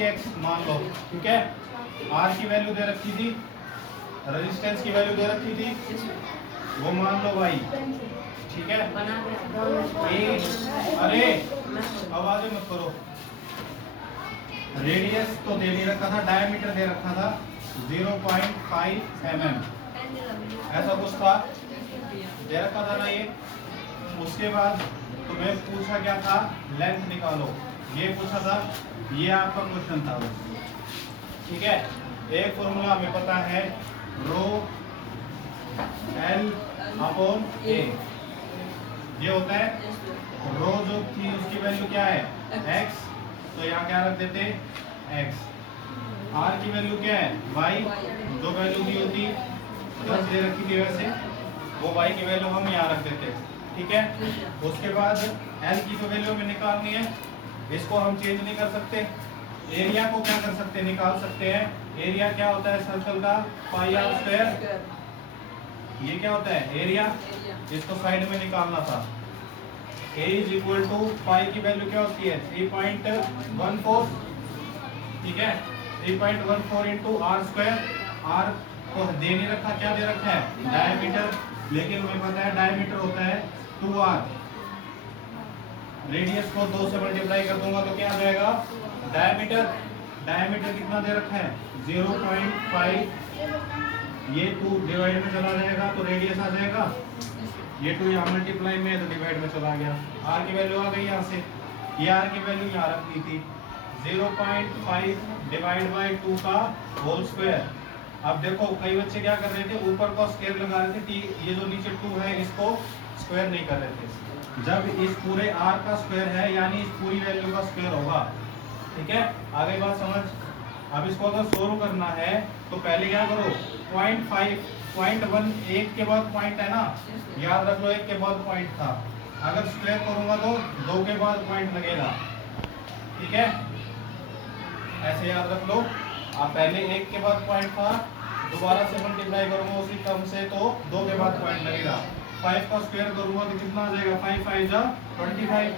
थी x मान लो, ठीक है। r की वैल्यू दे रखी थी, रेजिस्टेंस की वैल्यू दे रखी थी, वो मान लो y, ठीक है। अरे आवाज़ें मत करो। रेडियस तो दे नहीं रखा था, डायमीटर दे रखा था 0.5 mm, ऐसा कुछ था, दे रखा था ना ये। उसके बाद तुम्हें पूछा क्या था, लेंथ निकालो, ये पूछा था, ये आपका क्वेश्चन था, ठीक है। एक फॉर्मूला हमें पता है, रो एल अपॉन ए, ये होता है। रो जो थी उसकी वैल्यू क्या है, x, तो यहाँ क्या रख देते x। r की वैल्यू क्या है, y, जो वैल्यू दी होती 10 दे रखी थी वैसे, वो y की वैल्यू हम यहाँ रख देते, ठीक है। उसके बाद l की तो वैल्यू हमें निकालनी है, इसको हम चेंज नहीं कर सकते। एरिया को क्या कर सकते हैं, निकाल सकते हैं। एरिया क्या होता है सर्कल का, पाई आर स्क्वायर। ये क्या होता है, एरिया, इसको साइड में निकालना था। a इज इक्वल टू पाई की वैल्यू क्या होती है 3.14, ठीक है। 3.14 इंटू आर स्क्वायर। आर को दे नहीं रखा, क्या दे रखा है, डायमीटर, लेकिन हमें पता है डायमीटर होता है 2r। रेडियस को 2 से मल्टीप्लाई कर दूंगा तो क्या आ जाएगा, डायमीटर, डायमीटर कितना दे रखा है 0.5, ये 2 डिवाइड में चला जाएगा तो रेडियस आ जाएगा, ये 2 यहाँ मल्टीप्लाई में है तो डिवाइड में चला गया। r की वैल्यू आ गई यहाँ से, ये r की वैल्यू यहाँ रखनी थी 0.5 डिवाइड बाई 2 का होल स्क्वायर। अब देखो कई बच्चे क्या कर रहे थे, ऊपर का स्क्वायर लगा रहे थे, ये जो नीचे 2 है इसको स्क्वायर नहीं कर रहे थे। जब इस पूरे r का स्क्वायर है यानी इस पूरी वैल्यू का स्क्वायर होगा, ठीक है। आगे बात समझ। अब इसको अगर सोल्व करना है तो पहले क्या करो, 0.1 एक के बाद पॉइंट है ना, याद रख लो, एक के बाद पॉइंट था, अगर स्क्वायर करूंगा तो 2 के बाद पॉइंट लगेगा, ठीक है, ऐसे याद रख लो। आप पहले 1 के बाद पॉइंट था, दोबारा से मल्टीप्लाई करूंगा उसी टर्म से तो 2 के बाद पॉइंट लगेगा। 5 का स्क्वायर करूंगा तो कितना आ जाएगा, 5 5 जा 25,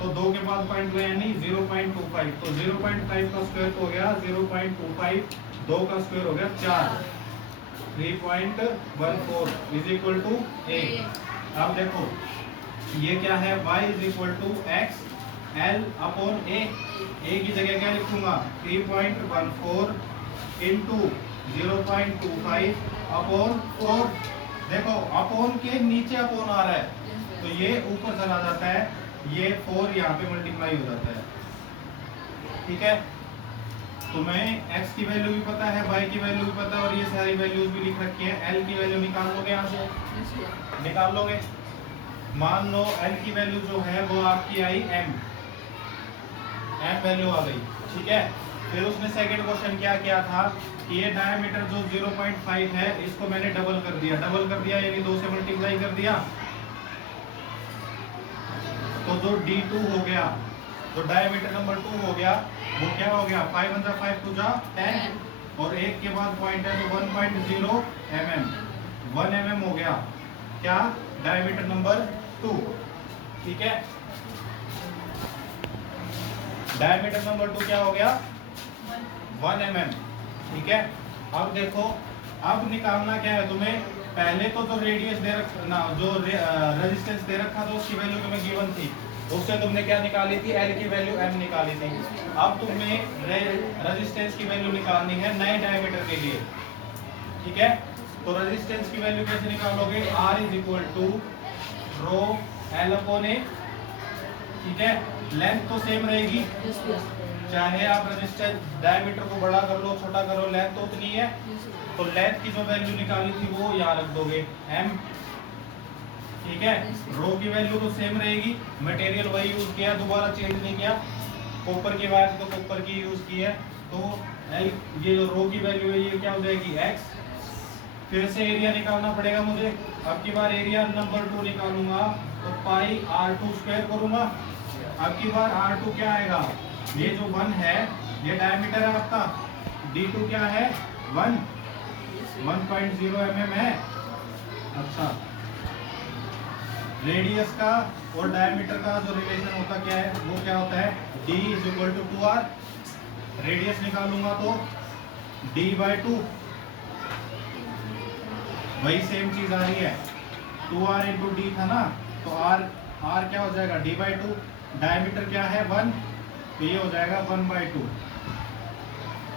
तो 2 के बाद पॉइंट लगा यानी 0.25, तो 0.5 का स्क्वायर हो गया 0.25, 2 का स्क्वायर हो गया 4, 3.14 इज इक्वल टू a। अब देखो ये क्या है, y is equal to x l upon a, a की जगह क्या लिखूंगा 3.14 इंटू 0.25 अपॉन 4। देखो अपॉन के नीचे अपॉन आ रहा है तो ये ऊपर चला जाता है, ये 4 यहाँ पे मल्टीप्लाई हो जाता है, ठीक है। तुम्हें x की वैल्यू भी पता है, y की वैल्यू भी पता है और ये सारी वैल्यूज भी लिख रखी है। l की वैल्यू निकाल लोगे, यहाँ से निकाल लोगे। मान लो l की वैल्यू जो है वो आपकी आई m वैल्यू आ गई, ठीक है। फिर उसने सेकंड क्वेश्चन क्या किया था कि ये डायमीटर जो 0.5 है इसको मैंने डबल कर दिया, यानी 2 से मल्टीप्लाई कर दिया, तो जो d2 हो गया, तो डायमीटर नंबर 2 हो गया, वो क्या हो गया 5 × 5 2 जा 10, और 1 के बाद पॉइंट है तो 1.0 mm, 1 mm हो गया क्या, डायमीटर नंबर 2, ठीक है। डायमीटर नंबर 2 क्या हो गया 1 mm, ठीक है। अब देखो, अब निकालना क्या है तुम्हें, पहले तो जो रेडियस दे रखा, जो रेजिस्टेंस दे रखा था उसकी वैल्यू तुम्हें गिवन थी, उससे तुमने क्या निकाली थी, L की वैल्यू m निकाली थी। अब तुम्हें रेजिस्टेंस की वैल्यू निकालनी है नए डायमीटर के लिए, ठीक है। तो रेजिस्टेंस की वैल्यू कैसे निकालोगे, R is equal to rho L upon A, ठीक है। लेंथ तो सेम रहेगी, चाहे आप रेजिस्टेंस डायमीटर को बड़ा कर लो छोटा कर लो, लेंथ तो उतनी है, तो लेंथ की जो वैल्यू निकाली थी वो यहाँ रख दोगे m, ठीक है। रो की वैल्यू तो सेम रहेगी, मटेरियल वही यूज किया, दोबारा चेंज नहीं किया, कॉपर की वायर तो कॉपर की यूज की है, तो L ये जो रो की वैल्यू है ये क्या हो जाएगी x। फिर से एरिया निकालना पड़ेगा मुझे, अब की बार एरिया नंबर 2 निकालूंगा तो पाई r2 स्क्वायर करूंगा, अब की बार r2 क्या आएगा, ये जो 1 है ये डायमीटर है आपका, d2 क्या है 1.0 mm है। अच्छा, रेडियस का और डायमीटर का जो रिलेशन होता क्या है, वो क्या होता है d is equal to 2r, radius निकालूंगा तो d/2, वही सेम चीज आ रही है, 2r इंटू डी था ना, तो r क्या हो जाएगा d/2, डायमीटर क्या है 1, तो ये हो जाएगा 1/2,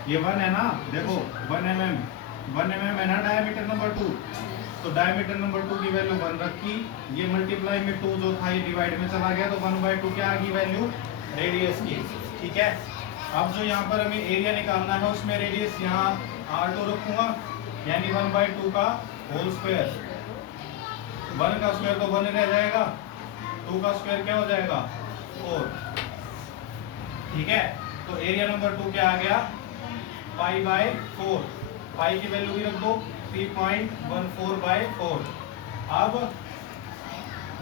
ये 1 है ना, देखो 1 mm है ना डायमीटर नंबर 2, तो डायमीटर नंबर 2 की वैल्यू 1 रखी, ये मल्टीप्लाई में 2 जो था ये डिवाइड में चला गया, तो 1/2 क्या आ गई वैल्यू रेडियस की, ठीक है। अब जो यहाँ पर हमें एरिया निकालना है उसमें रेडियस यहाँ r2 रखूंगा, यानी 1/2 का होल स्क्वायर, 1 का स्क्वायर तो 1 रह जाएगा, 2 का स्क्वायर क्या हो जाएगा 4, ठीक है। तो एरिया नंबर 2 क्या आ गया π/4, पाई की वैल्यू भी रख दो 3.14/4। अब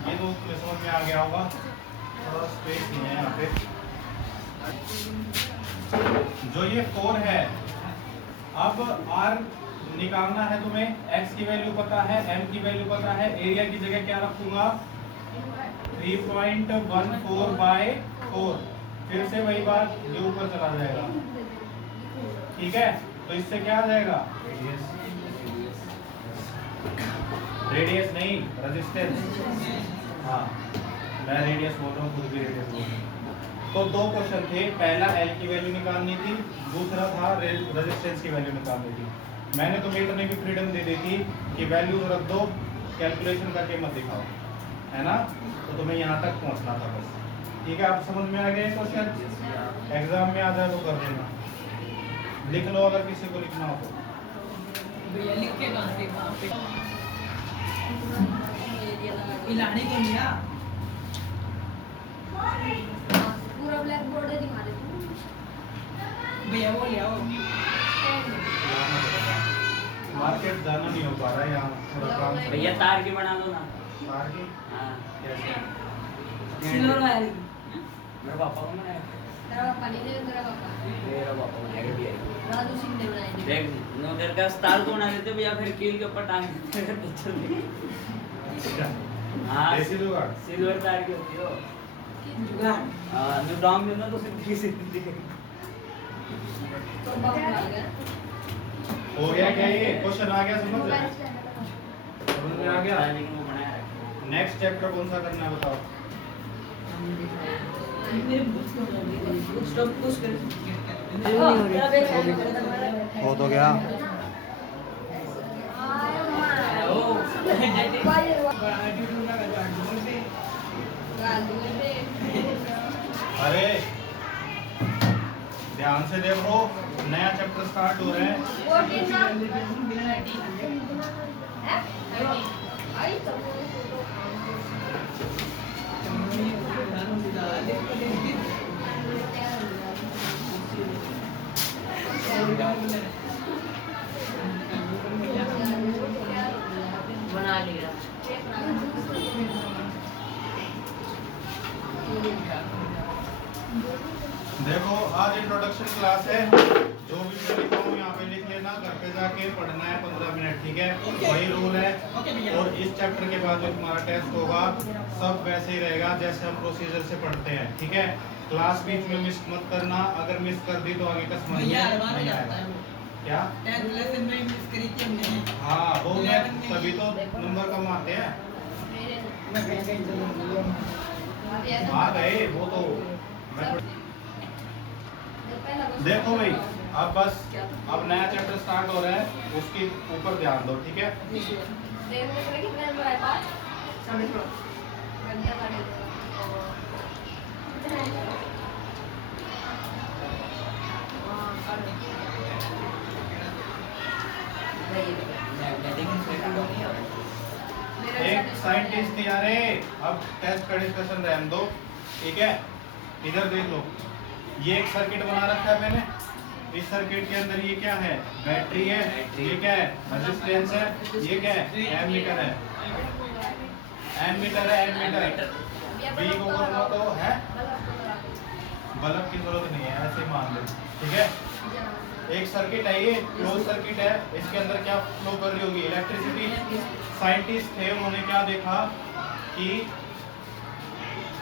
ये तो तुम्हें समझ में आ गया होगा, थोड़ा स्पेस नहीं है यहाँ पे। जो ये 4 है, अब r निकालना है तुम्हें, x की वैल्यू पता है, m की वैल्यू पता है, एरिया की जगह क्या रखूंगा 3.14/4, फिर से वही बात, ये ऊपर चला जाएगा, ठीक है। तो इससे क्या आ जाएगा रेडियस नहीं रेजिस्टेंस, हाँ मैं रेडियस बोल रहा हूँ, खुद भी रेडियस बोल रहा हूँ। तो दो क्वेश्चन थे, पहला L की वैल्यू निकालनी थी, दूसरा था रेजिस्टेंस की वैल्यू निकालनी थी। मैंने तुम्हें इतनी भी फ्रीडम दे दी थी कि वैल्यू रख दो, कैलकुलेशन करके मत दिखाओ, है ना, तो तुम्हें यहाँ तक पहुँचना था बस, ठीक है। आप समझ में आ गया क्वेश्चन, एग्जाम में आ जाए तो कर देना, लिख लो अगर किसी को लिखना हो तो। लिख के कहां से इलाने को लिया पूरा ब्लैक बोर्ड है दिखा दे भैया, वो ले आओ। मार्केट जाना नहीं हो पा रहा है यहाँ, थोड़ा काम चल रहा है। भैया तार की बना लो ना। तार की हाँ कैसे? सिल्वर वाली मेरे पापा को बनाया, तेरा पापा नहीं दे, तेरा पापा मेरा पापा बनाएगा भी आई। राजू सिंह ने बनाई देख नोकर का तार को बना देते भैया, फिर कील के ऊपर टांग देते हैं तो चल रही। अच्छा, हाँ देसी जुगाड़। सिल्वर तार की होती हो। जुगाड़ हाँ मैं डाउन देना तो सीधी सीधी दिखेगी। तो बाप आ गया हो गया क्या ये क्वेश्चन आ गया, समझ में आ गया। लेकिन वो बनाया है। नेक्स्ट चैप्टर कौन सा करना है बताओ। मेरे बुक्स में बुक्स स्टॉप पुश कर हो तो गया। ओ अरे ध्यान से देखो, नया चैप्टर स्टार्ट हो रहा है। बना लिया देखो आज इंट्रोडक्शन क्लास है, जो भी मैं लिखा हूँ यहाँ पे लिख लेना, घर पे जाके पढ़ना है 15 मिनट, ठीक है, वही रूल है। और इस चैप्टर के बाद जो तुम्हारा टेस्ट होगा सब वैसे ही रहेगा जैसे हम प्रोसीजर से पढ़ते हैं, ठीक है। क्लास बीच में मिस मत करना, अगर मिस कर दी तो आगे का समझ में नहीं आएगा। क्या? 10th लेसन में मिस करी थी हमने। हाँ वो मैं तभी तो नंबर कम आते हैं। आ गए वो तो देखो भाई, अब बस अब नया चैप्टर स्टार्ट हो रहा है, उसके ऊपर ध्यान दो, ठीक है। एक साइंटिस्ट थी यार, अब टेस्ट का डिस्कशन रहने दो, ठीक है। इधर देख लो, ये एक सर्किट बना रखा है मैंने, इस सर्किट के अंदर ये क्या है, बैटरी है, ये क्या है, रेजिस्टेंस है, ये क्या है, एमीटर है, एमीटर है, एमीटर बी को करना तो है, बल्ब की जरूरत नहीं है, ऐसे मान लो, ठीक है। एक सर्किट है, ये क्लोज सर्किट है, इसके अंदर क्या फ्लो कर रही होगी, इलेक्ट्रिसिटी। साइंटिस्ट थे, उन्होंने क्या देखा कि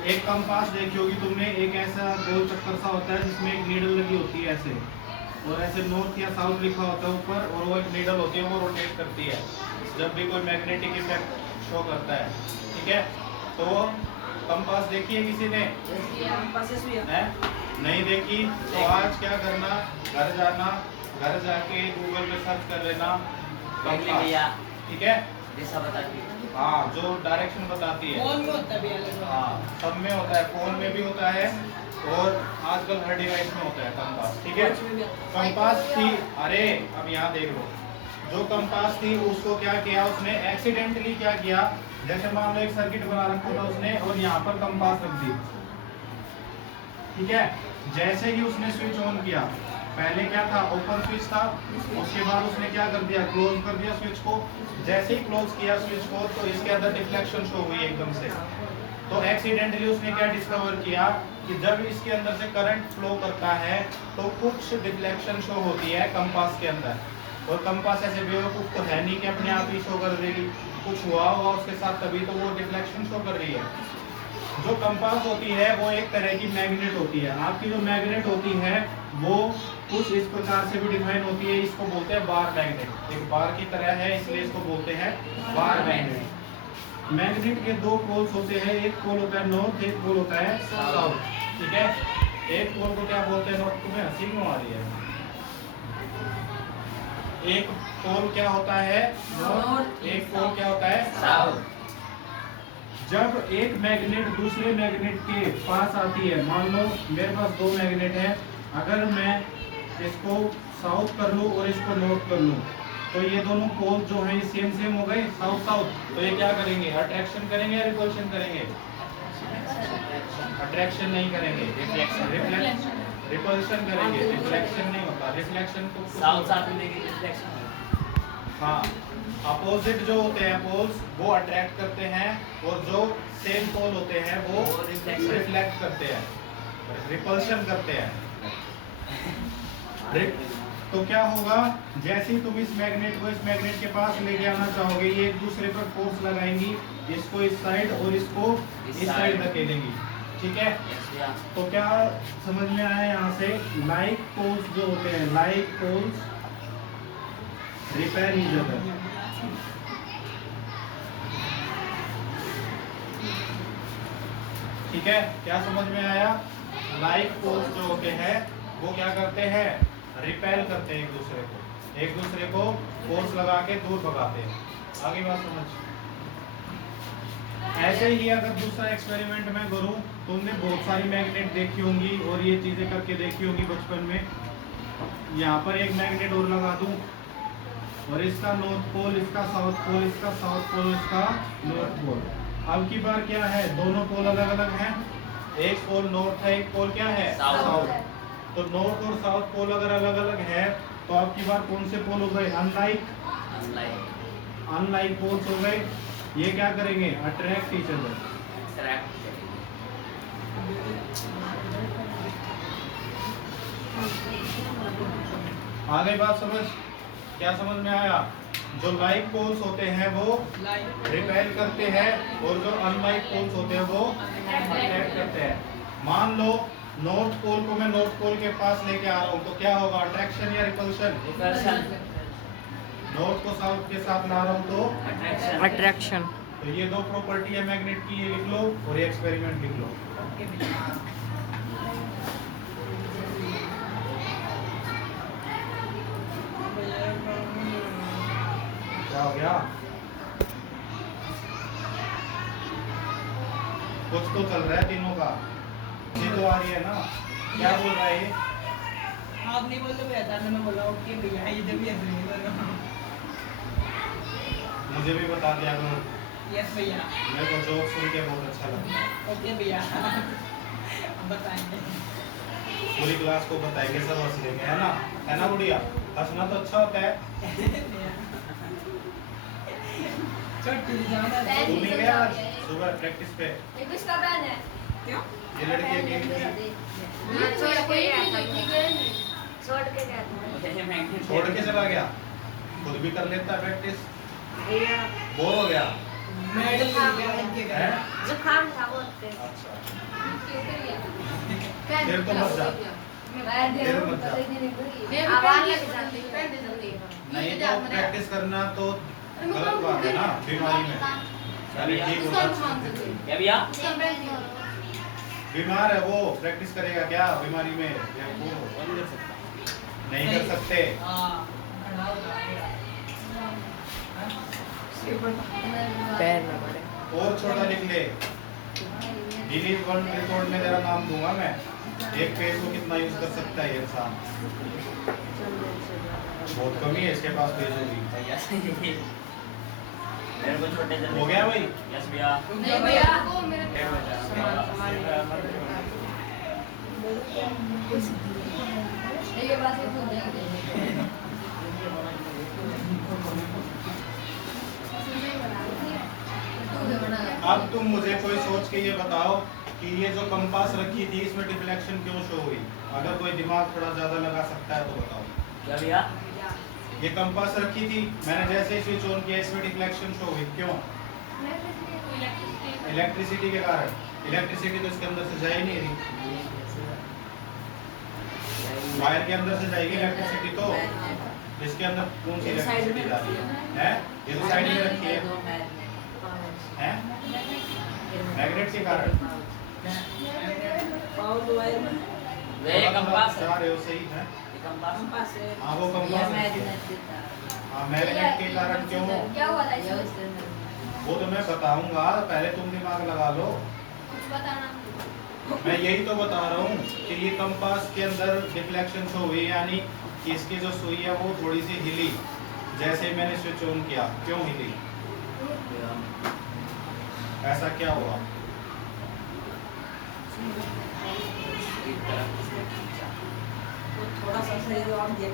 एक कंपास देखी होगी तुमने, एक ऐसा गोल चक्कर सा होता है जिसमें एक नीडल लगी होती है ऐसे, और ऐसे नॉर्थ या साउथ लिखा होता है ऊपर, और वो एक नीडल होती है वो रोटेट करती है जब भी कोई मैग्नेटिक इफेक्ट शो करता है। ठीक है, तो कंपास देखी है किसी ने? पासेस भी है। है? नहीं देखी तो आज क्या करना, घर जाना, घर जाके गूगल पे सर्च कर लेना कंपास। भैया ठीक है, दिशा बताती है। हाँ, जो डायरेक्शन बताती है। फोन में होता है भैया लगभग। हाँ, सब में होता है, फोन में भी होता है और आजकल हर डिवाइस में होता है कंपास। ठीक है, वॉच में भी आता है। कंपास थी, अरे अब यहाँ देख लो, जो कंपास थी उसको क्या किया उसने, एक्सीडेंटली क्या किया, जैसे मान लो एक सर्किट बना रखा था उसने और यहाँ पर कंपास रख दी। ठीक है, जैसे ही उसने स्विच ऑन किया, पहले क्या था, ओपन स्विच था, उसके बाद उसने क्या कर दिया, क्लोज कर दिया स्विच को। जैसे ही क्लोज किया स्विच को तो इसके अंदर डिफ्लेक्शन शो हुई एकदम से। तो एक्सीडेंटली उसने क्या डिस्कवर किया कि जब इसके अंदर से करंट फ्लो करता है तो कुछ डिफ्लेक्शन शो होती है कंपास के अंदर, और कंपास ऐसे बेवकूफ तो है नहीं कि अपने आप ही शो कर देगी, कुछ हुआ होगा उसके साथ तभी तो वो डिफ्लेक्शन शो कर रही है। जो कंपास होती है वो एक तरह की मैग्नेट होती है। आपकी जो मैग्नेट होती है वो कुछ इस प्रकार से भी डिफाइन होती है, इसको बोलते हैं बार मैग्नेट, एक बार की तरह है इसलिए इसको बोलते हैं बार मैग्नेट। मैग्नेट के दो पोल्स होते हैं, एक पोल होता है नॉर्थ, एक पोल होता है साउथ। ठीक है, एक पोल को क्या बोलते हैं नॉर्थ, तुम्हें हंसी क्यों आ रही है? एक पोल क्या होता है नॉर्थ, एक पोल क्या होता है साउथ। जब एक मैग्नेट दूसरे मैग्नेट के पास आती है, मान लो मेरे पास दो मैग्नेट है, अगर मैं इसको साउथ कर लूँ और इसको नॉर्थ कर लूँ तो ये दोनों पोल जो हैं सेम सेम हो गए, साउथ साउथ, तो ये क्या करेंगे, अट्रैक्शन करेंगे या रिपल्शन करेंगे? अट्रैक्शन नहीं करेंगे, रिपल्शन करेंगे, रिफ्लेक्शन नहीं होता। रिफ्लेक्शन को साउथ साउथ में देखिए रिफ्लेक्शन है। हाँ, अपोजिट जो होते हैं पोल्स वो अट्रैक्ट करते हैं और जो सेम पोल होते हैं वो रिफ्लेक्ट करते हैं, रिपल्शन करते हैं। तो क्या होगा, जैसे ही तुम इस मैग्नेट को इस मैग्नेट के पास लेके आना चाहोगे, ये एक दूसरे पर फोर्स लगाएंगी, इसको इस साइड और इसको इस साइड धकेलेंगी। ठीक है, तो क्या समझ में आया यहाँ से, लाइक पोल्स जो होते हैं, like poles repel each other. ठीक है, क्या समझ में आया? लाइक पोल्स जो होते हैं वो क्या करते हैं, रिपेल करते हैं एक दूसरे को फोर्स लगा के दूर भगाते हैं। आगे बात समझ। ऐसे ही अगर दूसरा एक्सपेरिमेंट मैं करूं, तुमने बहुत सारी मैग्नेट देखी होंगी और ये चीजें करके देखी होंगी बचपन में। यहाँ पर एक मैग्नेट और लगा दूं और इसका नॉर्थ पोल, इसका साउथ पोल, इसका साउथ पोल, इसका नॉर्थ पोल। अब की बार क्या है, दोनों पोल अलग अलग हैं, एक पोल नॉर्थ है, एक पोल क्या है साउथ। तो नॉर्थ और साउथ पोल अगर अलग अलग है तो अब की बार कौन से पोल हो गए, अनलाइक पोल्स हो गए। ये क्या करेंगे, अट्रैक्ट ईच अदर। आगे बात समझ, क्या समझ में आया? जो लाइक पोल्स होते हैं वो रिपेल करते हैं और जो अनलाइक पोल्स होते हैं वो अट्रैक्ट करते हैं। मान लो नॉर्थ पोल को मैं नॉर्थ पोल के पास लेके आ रहा हूँ तो क्या होगा, अट्रैक्शन या रिपल्शन? नॉर्थ को साउथ के साथ ला रहा हूँ तो अट्रैक्शन। तो ये दो प्रॉपर्टी है मैग्नेट की, ये लिख लो और ये एक्सपेरिमेंट लिख लो। क्या हो गया, कुछ तो चल रहा है तीनों का, ये तो आ रही है ना। क्या बोल रहा है ये? आप नहीं बोलते भैया, दादा ने बोला ओके भैया, ये जब भी ऐसे नहीं बोला। मुझे भी बता दिया करो, यस भैया, मेरे को जोक सुन के बहुत अच्छा लगता है। ओके भैया, बताएंगे। पूरी क्लास को बताएंगे, सब हंस लेंगे, है ना बुढ़िया? हंसना तो अच्छा होता है। छोटी ज्यादा पैन तू ही नहीं सब गया आ आज गया है। सुबह प्रैक्टिस पे? ये किसका पैन है? क्यों? ये लड़की पैन अकेली है, थी, हाँ, छोड़ के गया था, ठीक है नहीं? छोड़ के गया था। छोड़ के चला गया, खुद भी कर लेता प्रैक्टिस, भैया बोर हो गया। मैडम हैं? जुकाम था बहुत तेज। अच्छा फिर तो मत जा। फिर मत जा। आवाज लग जाती है। नहीं तो प्रैक्टिस करना तो गलत बात है ना बीमारी में। अरे ठीक होगा। क्या भैया बीमार है वो, प्रैक्टिस करेगा क्या बीमारी में? वो नहीं कर सकते। पैर ना पड़े। और छोटा लिख ले। डिलीट वन रिकॉर्ड में तेरा नाम दूंगा मैं। एक पेज को कितना यूज कर सकता है ये इंसान? बहुत कमी है इसके पास पेज होगी। भैया मेरे को छोटे से हो गया भाई? यस भैया नहीं भैया को मेरे डेढ़ बजा ये बात है भूल जाएंगे। अब तुम मुझे कोई सोच के ये बताओ कि ये जो कंपास रखी थी इसमें डिफ्लेक्शन क्यों शो हुई? अगर कोई दिमाग थोड़ा ज्यादा लगा सकता है तो बताओ। क्या भैया ये कंपास रखी थी, मैंने जैसे ही स्विच ऑन किया इसमें डिफ्लेक्शन शो हुई, क्यों? इलेक्ट्रिसिटी के कारण। इलेक्ट्रिसिटी तो इसके अंदर से जा ही नहीं रही, वायर के अंदर से जाएगी इलेक्ट्रिसिटी तो। इसके अंदर कौन सी इलेक्ट्रिसिटी जा रही है? ये तो साइड में रखी है, मैग्नेट के कारण। वे कंपास जा रहे हो सही है? कंपास हाँ वो कंपास है। हाँ मैग्नेट के कारण क्यों? क्या हुआ था इसमें? वो तो मैं बताऊंगा, पहले तुम दिमाग लगा लो। कुछ बताना। मैं यही तो बता रहा हूँ कि ये कंपास के अंदर डिफ्लेक्शन शो हुई, यानी कि इसकी जो सुई है वो थोड़ी सी हिली जैसे ही मैंने स्विच ऑन किया। क्यों हिली? ऐसा क्या हुआ? थोड़ा सा सही जो आप देख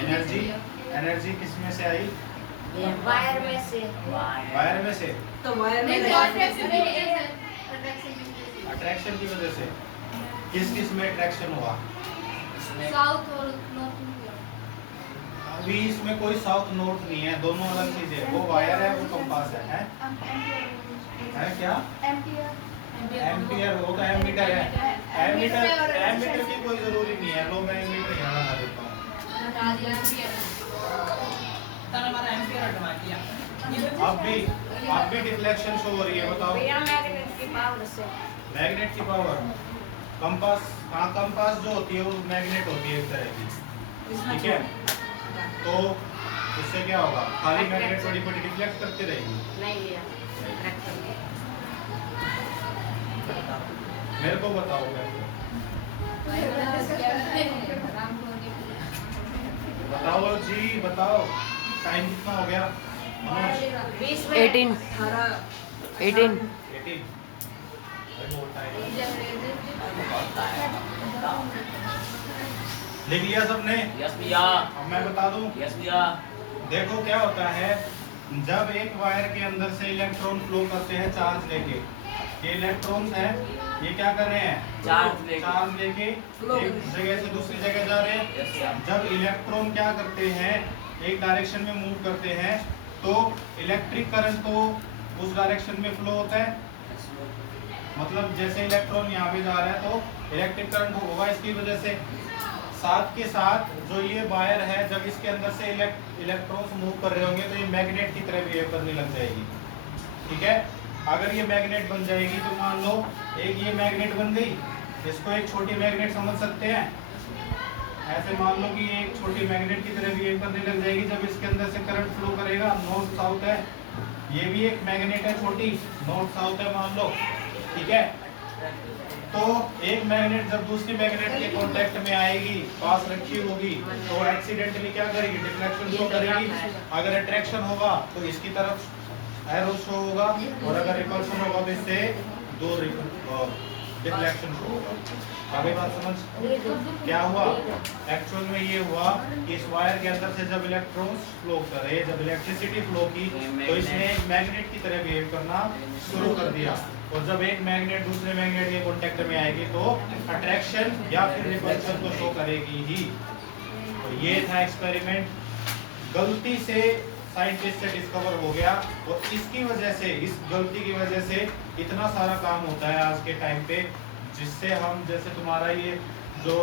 एनर्जी एनर्जी किस में से आई? वायर में से। वायर में से? तो वायर में अट्रैक्शन की वजह से। किस किस में अट्रैक्शन हुआ? साउथ और नॉर्थ इंडिया। अभी इसमें कोई साउथ नॉर्थ नहीं है, दोनों अलग चीजें है। वो वायर है, वो कंपास है क्या? एम्पियर, वो तो एमीटर है। एमीटर की कोई जरूरी नहीं है। लो मैं एमीटर यहाँ लगा देता हूँ। अब भी डिफ्लेक्शन शो हो रही है, बताओ। भैया मैग्नेट की पावर से। मैग्नेट की पावर। कंपास, हाँ कंपास जो होती है वो मैग्नेट होती है एक तरह की, ठीक है? तो उससे क्या होगा? खाली मैग्नेट थोड़ी बड़ी डिफ्लेक्ट करती रहेगी। नहीं भैया। मेरे को बताओ बताओ जी बताओ। टाइम कितना हो गया? 18 लिख लिया सबने? यस भैया अब मैं बता दूं। यस भैया देखो क्या होता है, जब एक वायर के अंदर से इलेक्ट्रॉन फ्लो करते हैं चार्ज लेके, ये इलेक्ट्रॉन्स हैं, ये क्या कर रहे हैं? चार्ज लेके एक जगह से दूसरी जगह जा रहे हैं। जब इलेक्ट्रॉन क्या करते हैं, एक डायरेक्शन में मूव करते हैं, तो इलेक्ट्रिक करंट तो उस डायरेक्शन में फ्लो होता है। मतलब जैसे इलेक्ट्रॉन यहाँ पे जा रहा है तो इलेक्ट्रिक करंट होगा इसकी वजह से। साथ के साथ जो ये वायर है, जब इसके अंदर से इलेक्ट्रॉन्स मूव कर रहे होंगे तो ये मैग्नेट की तरह बिहेव करने लग जाएगी, ठीक है? अगर ये मैग्नेट बन जाएगी तो मान लो एक ये मैग्नेट बन गई, इसको एक छोटी मैग्नेट समझ सकते हैं। ऐसे मान लो कि ये एक छोटी मैग्नेट की तरह बिहेव करने लग जाएगी। जब इसके अंदर से करंट फ्लो करेगा, नॉर्थ साउथ है, ये भी एक मैग्नेट है छोटी, नॉर्थ साउथ है मान लो, ठीक है? तो एक मैग्नेट जब दूसरी मैग्नेट के कांटेक्ट में आएगी, पास रखी होगी, तो एक्सीडेंटली क्या करेगी? डिफ्लेक्शन शो करेगी। अगर अट्रैक्शन होगा तो इसकी तरफ एरो शो होगा, और अगर रिपल्शन होगा तो इससे दो डिफ्लेक्शन शो होगा। आगे बात समझ? क्या हुआ एक्चुअल में? ये हुआ कि इस वायर के अंदर से जब इलेक्ट्रॉन्स फ्लो करे, जब इलेक्ट्रिसिटी फ्लो की, तो इसने एक मैग्नेट की तरह बिहेव करना शुरू कर दिया। और जब एक मैग्नेट दूसरे मैग्नेट के कांटेक्ट में आएगी तो अट्रैक्शन या फिर रिपल्शन तो शो करेगी ही। तो ये था एक्सपेरिमेंट। गलती से साइंटिस्ट से डिस्कवर हो गया और इसकी वजह से, इस गलती की वजह से इतना सारा काम होता है आज के टाइम पे, जिससे हम जैसे तुम्हारा ये जो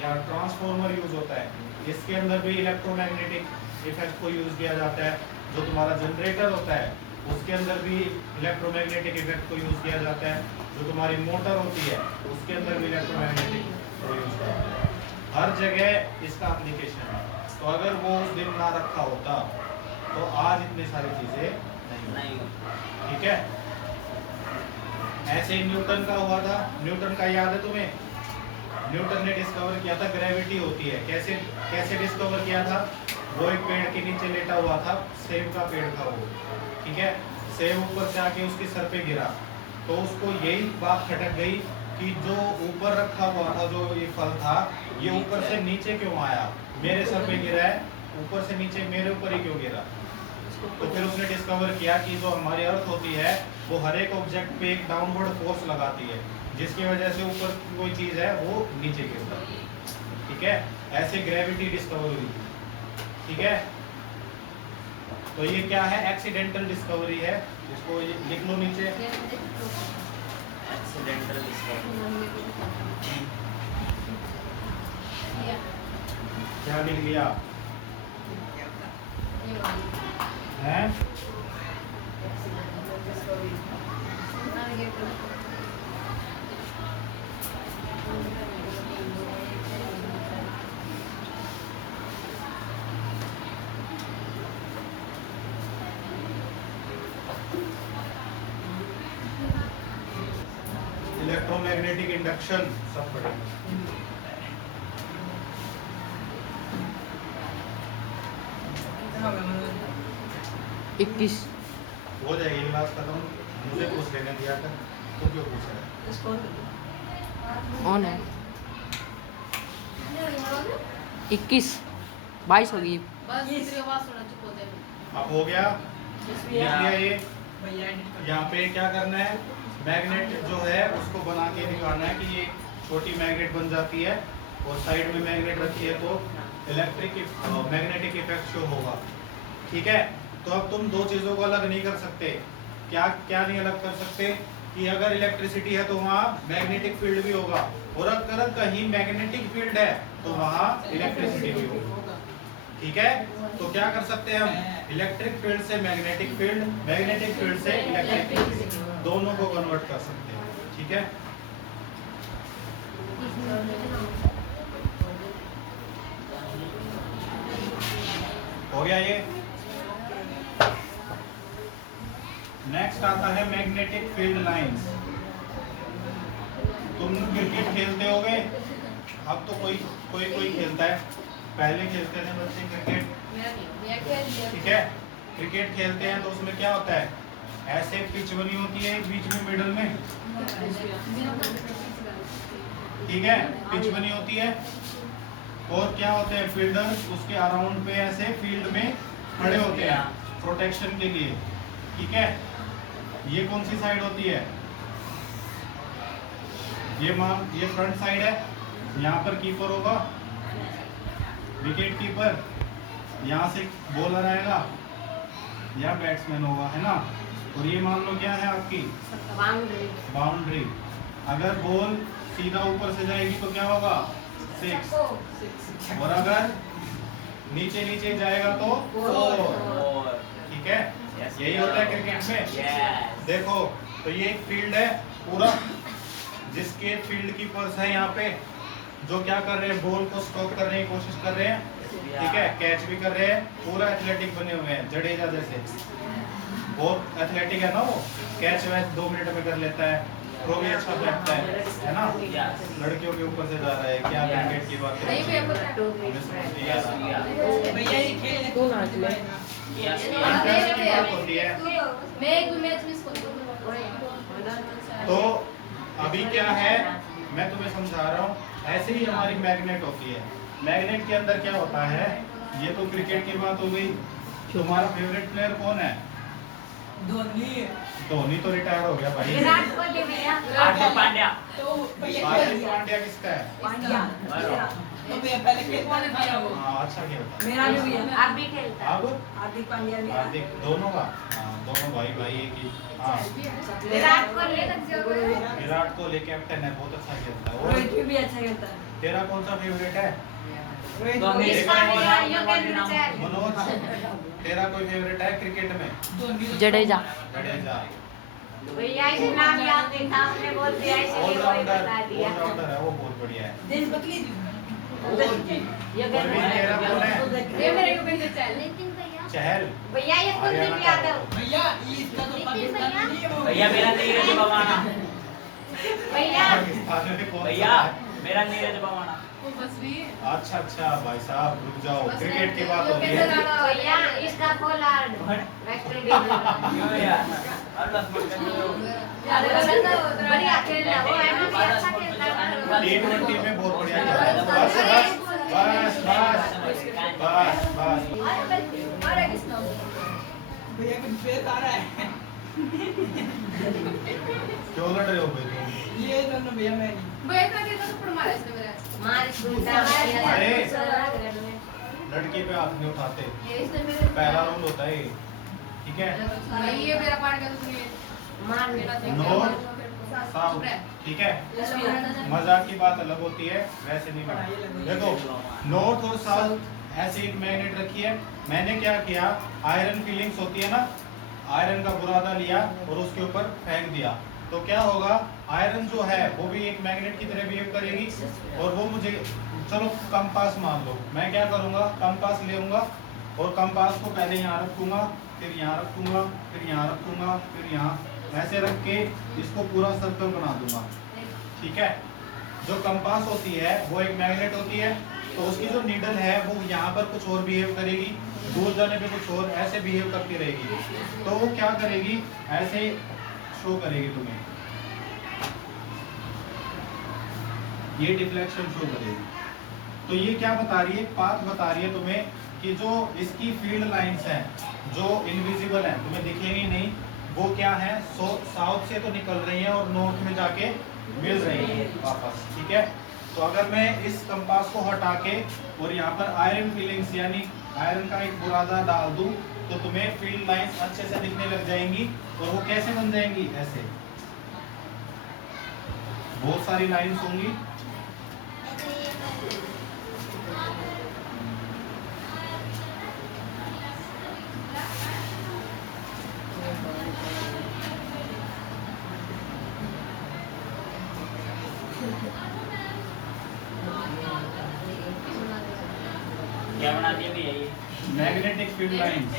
यहाँ ट्रांसफॉर्मर यूज होता है, इसके अंदर भी इलेक्ट्रोमैग्नेटिक इफेक्ट को यूज किया जाता है। जो तुम्हारा जनरेटर होता है उसके अंदर भी इलेक्ट्रोमैग्नेटिक इफेक्ट को यूज किया जाता है। जो तुम्हारी मोटर होती है उसके अंदर भी इलेक्ट्रोमैग्नेटिक को यूज किया जाता है। हर जगह इसका एप्लीकेशन है। तो अगर वो उस दिन ना रखा होता तो आज इतनी सारी चीजें नहीं, ठीक है। ऐसे ही न्यूटन का हुआ था। न्यूटन का याद है तुम्हें? न्यूटन ने डिस्कवर किया था ग्रेविटी होती है। कैसे डिस्कवर किया था? वो एक पेड़ के नीचे लेटा हुआ था, सेब का पेड़ था वो, ठीक है। सेब ऊपर से आके उसके सर पे गिरा, तो उसको यही बात खटक गई कि जो ऊपर रखा हुआ था, जो ये फल था, ये ऊपर से नीचे क्यों आया? मेरे सर पे गिरा है, ऊपर से नीचे मेरे ऊपर ही क्यों गिरा? तो फिर उसने डिस्कवर किया कि जो हमारी अर्थ होती है वो हर एक ऑब्जेक्ट पे एक डाउनवर्ड फोर्स लगाती है, जिसकी वजह से ऊपर की कोई चीज है वो नीचे गिरता है, ठीक है। ऐसे ग्रेविटी डिस्कवर हुई, ठीक है। तो ये क्या है? एक्सीडेंटल डिस्कवरी है। इसको लिख लो नीचे, एक्सीडेंटल डिस्कवरी। क्या लिख लिया है? इलेक्ट्रोमैग्नेटिक इंडक्शन सब पढ़ेंगे। 21 हो जाएगी क्लास खत्म। मुझे पूछ लेने दिया था, तुम क्यों पूछ रहे हो? इसको ऑन है। 21 22 होगी। बस दूसरी आवाज सुना चुप होते हैं। अब हो गया। लिख लिया ये। भैया edit कर। यहाँ पे क्या करना है? मैग्नेट जो है उसको बना के दिखाना है कि ये छोटी मैग्नेट बन जाती है और साइड में मैग्नेट रखी है तो इलेक्ट्रिक मैग्नेटिक इफेक्ट शो होगा, ठीक है। तो अब तुम दो चीजों को अलग नहीं कर सकते। क्या क्या नहीं अलग कर सकते? कि अगर इलेक्ट्रिसिटी है तो वहाँ मैग्नेटिक फील्ड भी होगा, और अगर कहीं मैग्नेटिक फील्ड है तो वहाँ इलेक्ट्रिसिटी भी होगी, ठीक है। तो क्या कर सकते हैं हम? इलेक्ट्रिक फील्ड से मैग्नेटिक फील्ड, मैग्नेटिक फील्ड से इलेक्ट्रिक फील्ड, दोनों को कन्वर्ट कर सकते हैं, ठीक है। हो गया ये। नेक्स्ट आता है मैग्नेटिक फील्ड लाइंस। तुम क्रिकेट खेलते होगे, अब तो कोई खेलता है, पहले खेलते थे बच्चे क्रिकेट, ठीक है। क्रिकेट खेलते हैं तो उसमें क्या होता है? ऐसे पिच बनी होती है बीच में मिडल में, ठीक है, पिच बनी होती है। और क्या होते हैं? फील्डर्स उसके अराउंड पे ऐसे फील्ड में खड़े होते हैं प्रोटेक्शन के लिए, ठीक है। ये कौन सी साइड होती है? ये फ्रंट साइड है। यहाँ पर कीपर होगा, विकेट कीपर, यहाँ से बॉलर आएगा या बैट्समैन होगा, है ना। और ये मान लो क्या है आपकी बाउंड्री। अगर बॉल सीधा ऊपर से जाएगी तो क्या होगा? 6, और अगर नीचे नीचे जाएगा तो 4, ठीक है। यही होता है क्रिकेट में। देखो तो ये एक फील्ड है पूरा, जिसके फील्ड कीपर्स हैं यहाँ पे, जो क्या कर रहे हैं? बॉल को स्टॉप करने की कोशिश कर रहे हैं, ठीक है, कैच भी कर रहे हैं। पूरा एथलेटिक बने हुए हैं, जडेजा जैसे, बहुत एथलेटिक है ना वो। कैच वैच 2 मिनट में कर लेता है, थ्रो भी अच्छा फेंकता है ना। लड़कियों के ऊपर से जा रहा है, क्या क्रिकेट की बात है? भैया ये खेल कौन आज ले? इंटरेस्ट की बात होती है। मैं एक मैच मिस कर दूंगा। तो अभी क्या है, मैं तुम्हें समझा रहा हूँ। ऐसे ही हमारी मैग्नेट होती है। मैग्नेट के अंदर क्या होता है? ये तो क्रिकेट की बात हो गई। तुम्हारा फेवरेट प्लेयर कौन है? धोनी। धोनी तो रिटायर हो गया भाई। विराट कोहली भैया। हार्दिक पांड्या। तो भैया हार्दिक पांड्या किसका है? पांड्या तो भैया पहले खेलता था वो। हाँ अच्छा खेलता। मेरा भी भैया आप भी खेलता है। अब हार्दिक पांड्या भी हार्दिक दोनों का, हाँ दोनों भाई भाई एक ही। हाँ विराट कोहली विराट कोहली कैप्टन है, बहुत अच्छा खेलता है। रोहित और भी अच्छा खेलता है। तेरा कौन सा फेवरेट है? रोहित तो भी- इसका भी है योगेंद्र चहल। मनोज, तेरा कोई फेवरेट है क्रिकेट में? धोनी- जडेजा। जडेजा। भैया इसे नाम याद नहीं था, हमने बोल दिया इसलिए वही ऑलराउंडर, बता दिया। ऑलराउंडर है वो, बहुत बढ़िया है। दिन पतली थी। योगेंद्र परवीन, तेरा कौन है? ये मेरे योगेंद्र चहल। नितिन भैया। चहल। भैया ये हरियाणा कुलदीप का यादव। भैया इसका तो पाकिस्तान में नहीं है वो। भैया मेरा नीरज बवाना। भैया पाकिस्तान में कौन सा भैया है? मेरा नीरज बवाना। अच्छा अच्छा भाई साहब रुक जाओ, क्रिकेट की बात हो रही है। भैया इसका पोलार्ड वेस्ट इंडीज। क्यों भैया? और बस मत कर दो। बढ़िया खेल रहा है वो, है ना भी अच्छा खेलता है। T20 में बहुत बढ़िया खेला है। बस बस बस बस बस। भैया कुछ फेस आ रहा है। क्यों लड़ रहे हो भाई तुम? ये दोनों भैया मैं नहीं। मार सुनता अरे। है। लड़की पे हाथ नहीं उठाते, पहला रूल होता है ये, ठीक है? नोट साउथ, ठीक है? मजाक की बात अलग होती है, वैसे नहीं बात। देखो नॉर्थ और साउथ ऐसे एक मैग्नेट रखी है। मैंने क्या किया, आयरन फीलिंग्स होती है ना, आयरन का बुरादा लिया और उसके ऊपर फेंक दिया, तो क्या होगा, आयरन जो है वो भी एक मैग्नेट की तरह बिहेव करेगी और वो मुझे, चलो कंपास मान लो, मैं क्या करूंगा, कंपास ले आऊंगा और कंपास को पहले यहाँ रखूंगा, फिर यहाँ रखूंगा, फिर यहाँ रखूंगा, फिर यहाँ, ऐसे रख के इसको पूरा सर्कल बना दूंगा, ठीक है? जो कंपास होती है वो एक मैग्नेट होती है, तो उसकी जो नीडल है वो यहाँ पर कुछ और बिहेव करेगी, दूर जाने पे कुछ और ऐसे बिहेव करती रहेगी, तो वो क्या करेगी, ऐसे शो करेगी तुम्हें, ये डिफ्लेक्शन शो करेगी। तो ये क्या बता रही है, पाथ बता रही है तुम्हें कि जो इसकी फील्ड लाइंस हैं जो इनविजिबल हैं, तुम्हें दिखेंगी नहीं, वो क्या है, साउथ से तो निकल रही हैं और नॉर्थ में जाके मिल रही है वापस, ठीक है? तो अगर मैं इस कंपास को हटा के और यहाँ पर आयरन फीलिंग्स यानी आयरन का एक बुरादा डाल दूं, तो तुम्हें फील्ड लाइंस अच्छे से दिखने लग जाएंगी। और वो कैसे बन जाएंगी, ऐसे बहुत सारी लाइंस होंगी, क्या बनाती है भैया ये? Magnetic field lines.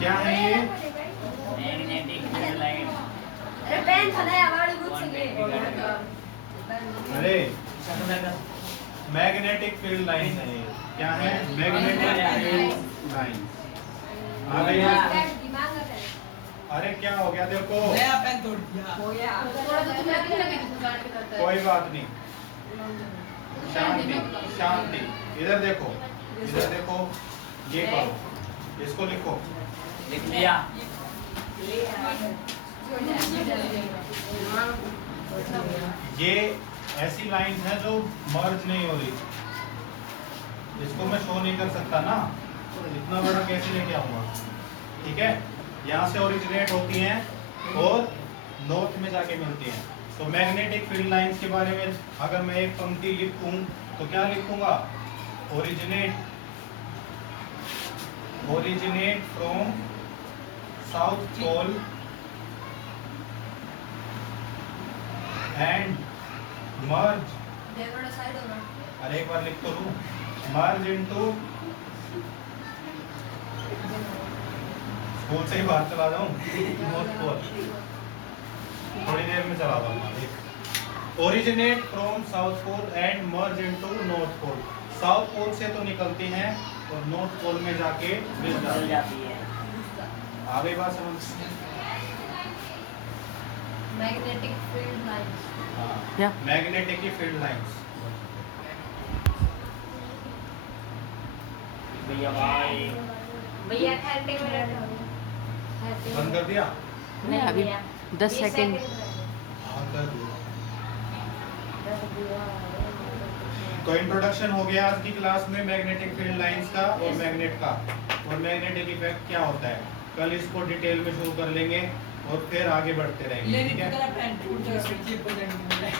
क्या है ये? Magnetic field line. अरे पेन खलाया वाली बुक से अरे मैग्नेटिक फील्ड लाइन है ये। क्या है? Magnetic field line. आ गई है? अरे क्या हो गया, देखो नया पेन तोड़ दिया। हो गया। कोई बात नहीं, शांति शांति। इधर देखो, इधर देखो, ये करो, इसको लिखो। लिख लिया। ये ऐसी लाइंस हैं जो मर्ज नहीं हो रही, इसको मैं शो नहीं कर सकता ना, इतना बड़ा कैसे लेके आऊंगा, ठीक है? यहाँ से ओरिजिनेट होती हैं और नॉर्थ में जाके मिलती हैं। तो मैग्नेटिक फील्ड लाइंस के बारे में अगर मैं एक पंक्ति लिखूं तो क्या लिखूंगा, originate from south pole and merge, अरे एक बार लिख तो लूं, मर्ज इनटू, स्कूल से ही बाहर चला जाऊं, नॉर्थ पोल, थोड़ी देर में चला जाऊंगा। Originate from south pole and merge into north pole, south pole से तो निकलती हैं और नॉर्थ पोल में जाके मिल चल जाती है। आ गई बात समझ? Magnetic field lines. क्या? मैग्नेटिक की फील्ड लाइंस। भैया भाई भैया 30 मिनट हो बंद कर दिया? नहीं अभी 10 सेकंड। हाँ, कर दिया। तो इंट्रोडक्शन हो गया आज की क्लास में मैग्नेटिक फील्ड लाइंस का और मैग्नेट का, और मैग्नेटिक इफेक्ट क्या होता है। कल इसको डिटेल में शुरू कर लेंगे और फिर आगे बढ़ते रहेंगे। लेनी ठीक की है। तरह पैंट टूट जाएगा, चिप हो जाएगी।